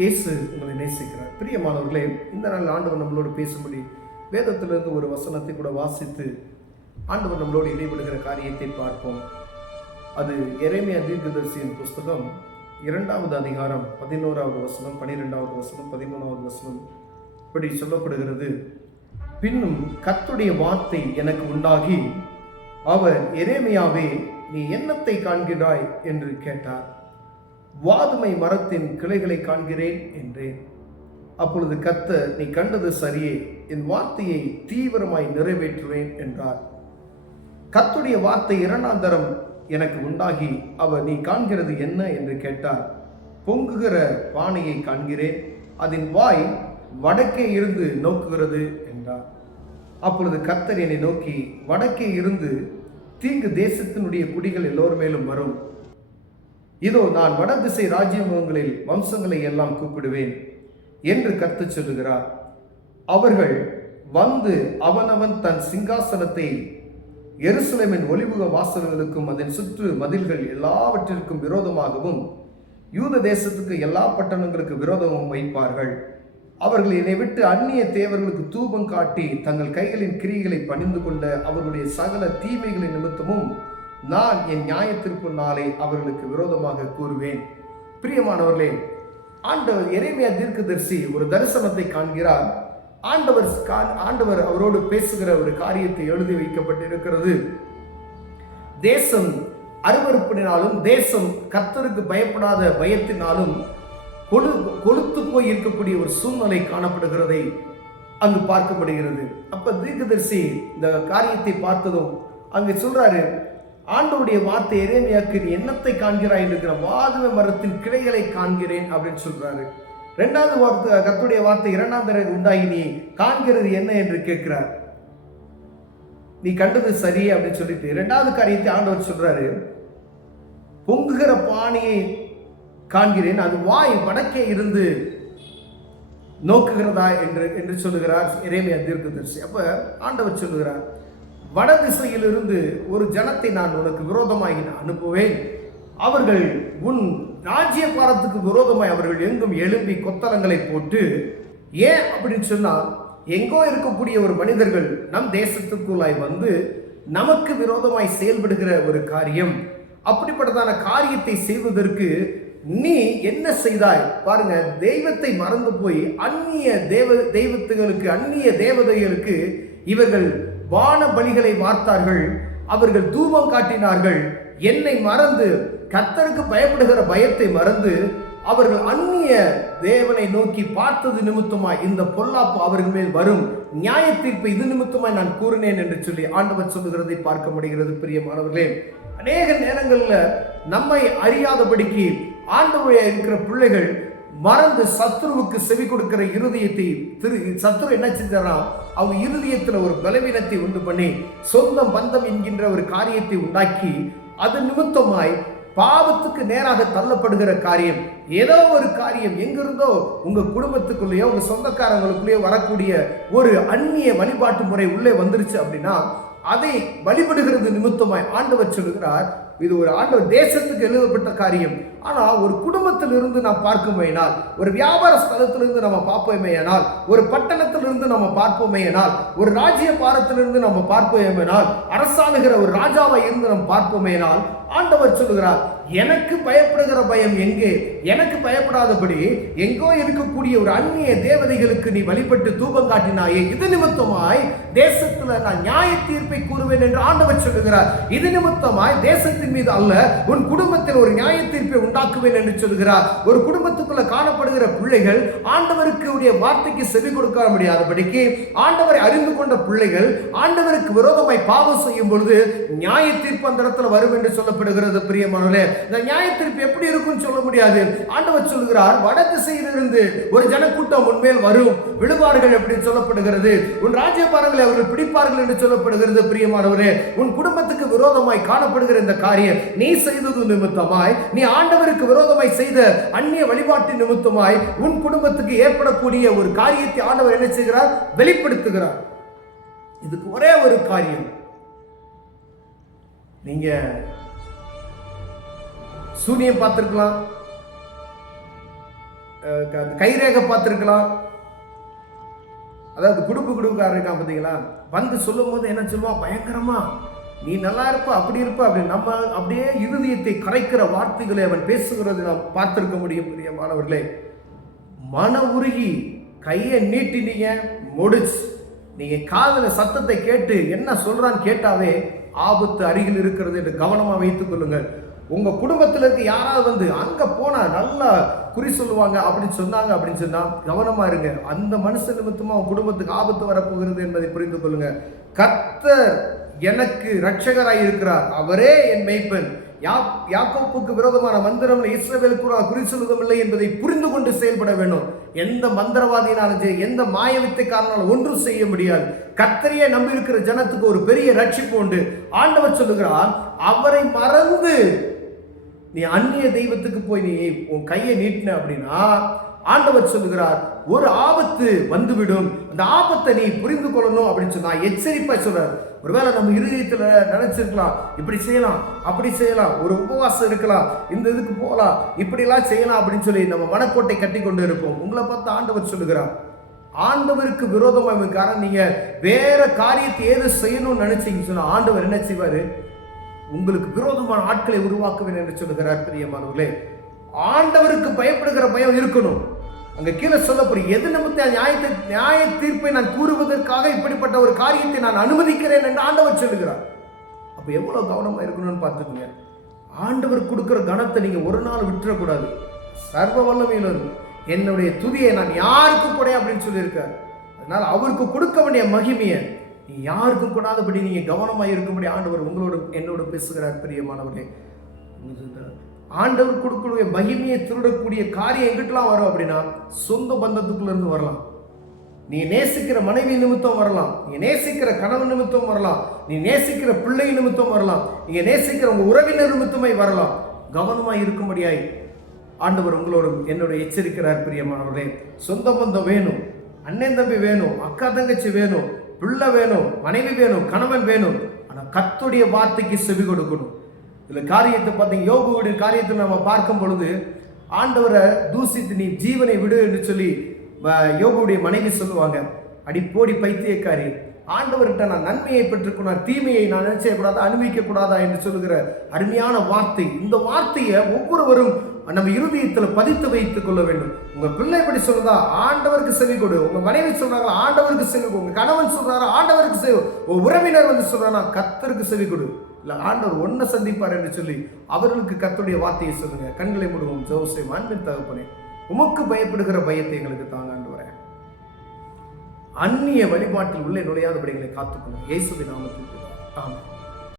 இயேசு உங்களை நேசிக்கிறார். பிரியமானவர்களே, இந்த நாள் ஆண்டவர் நம்மளோடு பேசும்படி வேதத்திலிருந்து ஒரு வசனத்தை கூட வாசித்து ஆண்டவர் நம்மளோடு இடைபடுகிற காரியத்தை பார்ப்போம். அது எரேமியா தீர்க்கதரிசியின் புஸ்தகம் 2வது அதிகாரம் 11வது வசனம், 12வது வசனம், 13வது வசனம் இப்படி சொல்லப்படுகிறது. பின்னும் கர்த்தருடைய வார்த்தை எனக்கு உண்டாகி, அவர் எரேமியாவே, நீ என்னத்தை காண்கிறாய் என்று கேட்டார். வாதுமை மரத்தின் கிளைகளை காண்கிறேன் என்றேன். அப்பொழுது கர்த்தர், நீ கண்டது சரியே, என் வார்த்தையை தீவிரமாய் நிறைவேற்றுவேன் என்றார். கர்த்தருடைய வார்த்தை 2ஆம் தரம் எனக்கு உண்டாகி, அவர் நீ காண்கிறது என்ன என்று கேட்டார். பொங்குகிற பானையை காண்கிறேன், அதன் வாய் வடக்கே இருந்து நோக்குகிறது என்றார். அப்பொழுது கர்த்தர் என்னை நோக்கி, வடக்கே இருந்து தீங்கு தேசத்தினுடைய குடிகள் எல்லோர் மேலும் வரும். இதோ, நான் வடதிசை ராஜ்யங்களில் வம்சங்களை எல்லாம் கூப்பிடுவேன் என்று கர்த்தர் சொல்லுகிறார். அவர்கள் வந்து அவனவன் தன் சிங்காசனத்தை எருசலேமின் ஒலிமுக வாசல்களுக்கும் அதன் சுற்று மதில்கள் எல்லாவற்றிற்கும் விரோதமாகவும் யூத தேசத்துக்கு எல்லா பட்டணங்களுக்கு விரோதமும் வைப்பார்கள். அவர்கள் என்னை விட்டு அந்நிய தேவர்களுக்கு தூபம் காட்டி தங்கள் கைகளின் கிரியைகளை பணிந்து கொண்ட அவர்களுடைய சகல தீமைகளின் நிமித்தமும் நான் என் நியாயத்திற்கு நாளை அவர்களுக்கு விரோதமாக கூறுவேன். பிரியமானவர்களே, ஆண்டவர் எரேமியா தீர்க்கதரிசி ஒரு தரிசனத்தை காண்கிறார். ஆண்டவர் அவரோடு பேசுகிற ஒரு காரியத்தை எழுதி வைக்கப்பட்டிருக்கிறது. தேசம் அருவருப்பினாலும் தேசம் கர்த்தருக்கு பயப்படாத பயத்தினாலும் கொழுத்து போய் இருக்கக்கூடிய ஒரு சூழ்நிலை காணப்படுகிறதை அங்கு பார்க்கப்படுகிறது. அப்ப தீர்க்கதரிசி இந்த காரியத்தை பார்த்ததும் அங்கு சொல்றாரு, ஆண்டவருடைய வார்த்தை எரேமியாவுக்கு, நீ என்னத்தை காண்கிறாய் இருக்கிற, வாதுமை மரத்தின் கிளைகளை காண்கிறேன் அப்படின்னு சொல்றாரு. 2வது வார்த்தை, கர்த்தருடைய வார்த்தை 2ஆம் தரம் உண்டாகி, நீ காண்கிறது என்ன என்று கேட்கிறார். நீ கண்டது சரியே அப்படின்னு சொல்லிட்டு 2வது காரியத்தை ஆண்டவர் சொல்றாரு, பொங்குகிற பானையை காண்கிறேன், அது வாய் வடக்கே இருந்து நோக்குகிறதா என்று சொல்லுகிறார் எரேமியா தீர்க்கதரிசி. அப்ப ஆண்டவர் சொல்லுகிறார், வடதிசையிலிருந்து ஒரு ஜனத்தை நான் உனக்கு விரோதமாகி அனுப்புவேன். அவர்கள் உன் ராஜ்யபாரத்துக்கு விரோதமாய் அவர்கள் எங்கும் எழும்பி கொத்தளங்களை போட்டு, ஏன் அப்படின்னு சொன்னா, எங்கோ இருக்கக்கூடிய ஒரு மனிதர்கள் நம் தேசத்துக்குள்ளாய் வந்து நமக்கு விரோதமாய் செயல்படுகிற ஒரு காரியம். அப்படிப்பட்டதான காரியத்தை செய்வதற்கு நீ என்ன செய்தாய் பாருங்க. தெய்வத்தை மறந்து போய் அந்நிய தெய்வத்துகளுக்கு, அந்நிய தேவதைகளுக்கு இவர்கள் வான பலிகளை வார்த்தார்கள். அவர்கள் தூபம் காட்டினார்கள். என்னை மறந்து, கர்த்தருக்கு பயப்படுகிற பயத்தை மறந்து அவர்கள் அந்நிய தேவனை நோக்கி பார்த்தது நிமித்தமாய் இந்த பொல்லாப்பு அவர்கள் மேல் வரும். நியாய தீர்ப்பு இது நிமித்தமாய் நான் கூறினேன் என்று சொல்லி ஆண்டவர் சொல்லுகிறதை பார்க்க முடிகிறது. பிரியமானவர்களே, அநேக நேரங்களில் நம்மை அறியாதபடிக்கு ஆண்டவராக இருக்கிற பிள்ளைகள் மறந்து சத்துருவுக்கு செவி கொடுக்கிற இருதயத்தை சத்துரு என்ன செஞ்சாரா, அவங்க இருதயத்தில் ஒரு பலவீனத்தை உண்டு பண்ணி சொந்தம் பந்தம் என்கின்ற ஒரு காரியத்தை உண்டாக்கி அது நிமித்தமாய் பாவத்துக்கு நேராக தள்ளப்படுகிற காரியம். ஏதோ ஒரு காரியம் எங்கிருந்தோ உங்க குடும்பத்துக்குள்ளேயோ உங்க சொந்தக்காரங்களுக்குள்ளேயோ வரக்கூடிய ஒரு அந்நிய வழிபாட்டு முறை உள்ளே வந்துருச்சு அப்படின்னா அதை வழிபடுகிறது நிமித்தமாய் ஆண்டவர் சொல்லுகிறார், இது ஒரு ஆண்டவர் தேசத்துக்கு எழுதப்பட்ட காரியம். ஆனா ஒரு குடும்பத்திலிருந்து நாம் பார்ப்போமேனால், ஒரு வியாபார ஸ்தலத்திலிருந்து நம்ம பார்ப்போமேனால், ஒரு பட்டணத்திலிருந்து நம்ம பார்ப்போமேனால், ஒரு ராஜ்ய பாரத்திலிருந்து நம்ம பார்ப்போமேனால், அரசாளுகிற ஒரு ராஜாவை இருந்து நம்ம பார்ப்போமேனால், ஆண்டவர் சொல்லுகிறார், எனக்கு பயப்படுகிற பயம் எங்கே? எனக்கு பயப்படாதபடி எங்கோ இருக்கக்கூடிய ஒரு அந்நிய தேவதைகளுக்கு நீ வழிபட்டு தூபம் காட்டினாயே, இது நிமித்தமாய் தேசத்துல நான் நியாய தீர்ப்பை கூறுவேன் என்று ஆண்டவர் சொல்லுகிறார். இது நிமித்தமாய் தேசத்தின் மீது அல்ல, உன் குடும்பத்தில் ஒரு நியாய தீர்ப்பை உண்டாக்குவேன் என்று சொல்லுகிறார். ஒரு குடும்பத்துக்குள்ள காணப்படுகிற பிள்ளைகள் ஆண்டவருக்கு உடைய வார்த்தைக்கு செவி கொடுக்க முடியாதபடிக்கு, ஆண்டவரை அறிந்து கொண்ட பிள்ளைகள் ஆண்டவருக்கு விரோதமாய் பாவம் செய்யும் பொழுது நியாய தீர்ப்பு அந்த இடத்துல வரும் என்று சொல்லப்படுகிறது. பிரியமானவர்களே, இந்த நியாய தீர்ப்பு எப்படி இருக்குன்னு சொல்ல முடியாது. ஆண்டவர் சொல்லுகிறார், வடதிசையிலிருந்து ஒரு ஜனக்கூட்டம் உன்மேல் வரும், விழுவார்கள் எப்படி சொல்லப்படுகிறது. உன் ராஜ்யபாரங்களை அவர்கள் பிடிப்பார்கள் என்று சொல்லப்படுகிறது. பிரியமானவரே, உன் குடும்பத்துக்கு விரோதமாய் காணப்படுகிற இந்த காரியம் நீ செய்தது நிமித்தமாய், நீ ஆண்டவருக்கு விரோதமாய் செய்த அந்நிய வழிபாட்டு நிமித்தமாய் உன் குடும்பத்துக்கு ஏற்படக்கூடிய ஒரு காரியத்தை ஆண்டவர் என்ன செய்கிறார்? வெளிப்படுத்துகிறார். இதுக்கு ஒரே ஒரு காரியம், நீங்க சூனியம் பார்த்திருக்கலாம், கைரேகை பார்த்துருக்கலாம். அதாவது குடும்பக்காரர் இருக்கான் பார்த்தீங்களா, வந்து சொல்லும் போது என்ன சொல்லுவான், பயங்கரமா நீ நல்லா இருப்ப, அப்படி இருப்ப, அப்படி நம்ம அப்படியே இருதயத்தை கரைக்கிற வார்த்தைகளை அவன் பேசுகிறது நாம் பார்த்திருக்க முடியும். பிரியமானவர்களே, மன உருகி கையை நீட்டினீங்க, முடிச்சு. நீங்க காதல சத்தத்தை கேட்டு என்ன சொல்றான்னு கேட்டாவே ஆபத்து அருகில் இருக்கிறது என்று கவனமா வைத்துக் கொள்ளுங்கள். உங்க குடும்பத்தில் இருக்க யாராவது வந்து அங்க போனா நல்லா குறி சொல்லுவாங்க அப்படின்னு சொன்னாங்க அப்படின்னு சொன்னா கவனமா இருங்க. அந்த மனுஷன் நிமித்தமா உங்க குடும்பத்துக்கு ஆபத்து வரப்போகிறது என்பதை புரிந்து கொள்ளுங்க. கர்த்தர் எனக்கு இரட்சகராய் இருக்கிறார், அவரே என் மெய்ப்பன். யாக்கோப்புக்கு விரோதமான மந்திரம் இஸ்ரவேலுக்கு குறி சொல்லுவதும் இல்லை என்பதை புரிந்து கொண்டு செயல்பட வேண்டும். எந்த மந்திரவாதியினாலும் சரி, எந்த மாய வித்தைக்காரனாலும் ஒன்றும் செய்ய முடியாது. கர்த்தரையே நம்பி இருக்கிற ஜனத்துக்கு ஒரு பெரிய ரட்சிப்பு உண்டு. ஆண்டவர் சொல்லுகிறார், அவரை மறந்து நீ அந்நிய தெய்வத்துக்கு போய் நீ உன் கையை நீட்டின அப்படின்னா ஆண்டவர் சொல்லுகிறார், ஒரு ஆபத்து வந்துவிடும். அந்த ஆபத்தை நீ புரிந்து கொள்ளணும் அப்படின்னு சொன்னா எச்சரிப்பா சொல்றார். ஒருவேளை நம்ம இருதயத்துல நினைச்சிருக்கலாம், இப்படி செய்யலாம், அப்படி செய்யலாம், ஒரு உபவாசம் இருக்கலாம், இந்த இதுக்கு போகலாம், இப்படி எல்லாம் செய்யலாம் அப்படின்னு சொல்லி நம்ம மனக்கோட்டை கட்டி கொண்டு இருப்போம். உங்களை பார்த்து ஆண்டவர் சொல்லுகிறார், ஆண்டவருக்கு விரோதமாக காரணம் நீங்க வேற காரியத்தை ஏது செய்யணும்னு நினைச்சீங்க சொன்னா ஆண்டவர் என்ன செய்வாரு, உங்களுக்கு விரோதமான ஆட்களை உருவாக்குவேன் என்று சொல்லுகிறார். பிரியமானவர்களே, ஆண்டவருக்கு பயப்படுகிற பயம் இருக்கணும். அங்க கீழே சொல்லப்படும், எது நிமித்த நியாய தீர்ப்பை நான் கூறுவதற்காக இப்படிப்பட்ட ஒரு காரியத்தை நான் அனுமதிக்கிறேன் என்று ஆண்டவர் சொல்லுகிறார். அப்ப எவ்வளவு கவனமா இருக்கணும்னு பார்த்துக்கோங்க. ஆண்டவர் கொடுக்கிற கனத்தை நீங்க ஒரு நாள் விட்டுறக்கூடாது. சர்வ வல்லமையில் என்னுடைய துதியை நான் யாருக்கும் கூட அப்படின்னு சொல்லியிருக்கார். அதனால அவருக்கு கொடுக்க வேண்டிய மகிமையை நீ யாருக்கும் கூடாதபடி நீங்க கவனமா இருக்கும்படி ஆண்டவர் உங்களோட என்னோட பேசுகிறார். பிரியமானவர்களே, ஆண்டவர் கொடுக்கக்கூடிய மகிமையை திருடக்கூடிய காரியம் எங்கிட்டலாம் வரும் அப்படின்னா சொந்த பந்தத்துக்குள்ள இருந்து வரலாம். நீ நேசிக்கிற மனைவி நிமித்தம் வரலாம், நீ நேசிக்கிற கணவன் நிமித்தம் வரலாம், நீ நேசிக்கிற பிள்ளை நிமித்தம் வரலாம், நீங்க நேசிக்கிற உங்க உறவினர் நிமித்தமாய் வரலாம். கவனமா இருக்கும்படியாய் ஆண்டவர் உங்களோட என்னோட எச்சரிக்கிறார். பிரியமானவர்களே, சொந்த பந்தம் வேணும், அண்ணன் தம்பி வேணும், அக்கா தங்கச்சி வேணும், பிள்ளை வேணும், மனைவி வேணும், கணவன் வேணும். ஆனா கர்த்தருடைய வார்த்தைக்கு செவி கொடுக்கணும். இதுல காரியத்தை பார்த்தீங்க, யோபுவுடைய காரியத்தை நம்ம பார்க்கும் பொழுது ஆண்டவரை தூசித்து நீ ஜீவனை விடு என்று சொல்லி யோபுவுடைய மனைவி சொல்லுவாங்க, அடி போடி பைத்தியக்காரி, ஆண்டவர்கிட்ட நான் நன்மையை பெற்றுக்கணும், தீமையை நான் நினைச்ச கூடாதா, அனுபவிக்க கூடாதா என்று சொல்லுகிற அருமையான வார்த்தை. இந்த வார்த்தையை ஒவ்வொருவரும் நம்ம இருதயத்தில் பதித்து வைத்துக் கொள்ள வேண்டும். உங்க பிள்ளை இப்படி சொல்றதா, ஆண்டவருக்கு செவி கொடு. உங்க மனைவி சொல்றாங்களா, ஆண்டவருக்கு செவி கொடு. உங்க கணவன் சொல்றாரா, ஆண்டவருக்கு செவி. உங்க உறவினர் வந்து சொல்றானா, கர்த்தருக்கு செவி கொடு. இல்ல ஆண்டவர் ஒன்ன சந்திப்பார் என்று சொல்லி அவர்களுக்கு கர்த்தருடைய வார்த்தையை சொல்லுங்க. கண்களை மூடுவோம். ஜெபம் செய்வோம். அன்பின் தகப்பனே, உமக்கு பயப்படுகிற பயத்தை எங்களுக்கு தாங்க ஆண்டவரே. அந்நிய வழிபாட்டில் உள்ளே நுழையாதபடி எங்களை காத்துக்கொள்ளும். இயேசுவின் நாமத்தில் ஆமென்.